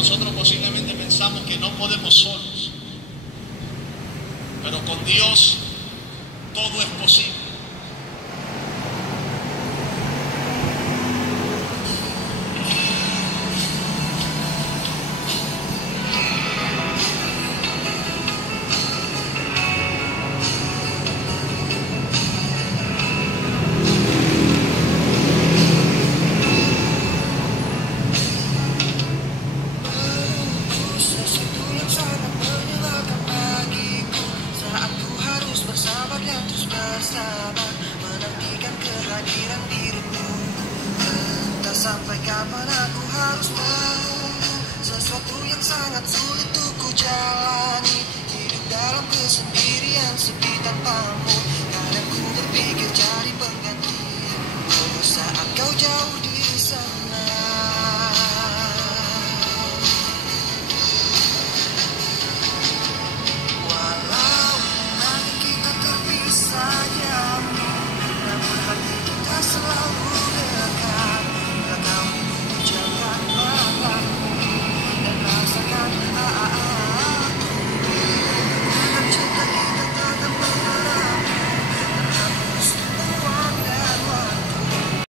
nosotros posiblemente pensamos que no podemos solos, pero con Dios todo es posible. Menantikan kehadiran dirimu. Entah sampai kapan aku harus menunggu sesuatu yang sangat sulit untuk ku jalani. Hidup dalam kesendirian sepi tanpamu. Kadang ku berpikir cari pengganti. Oh, saat kau jauh di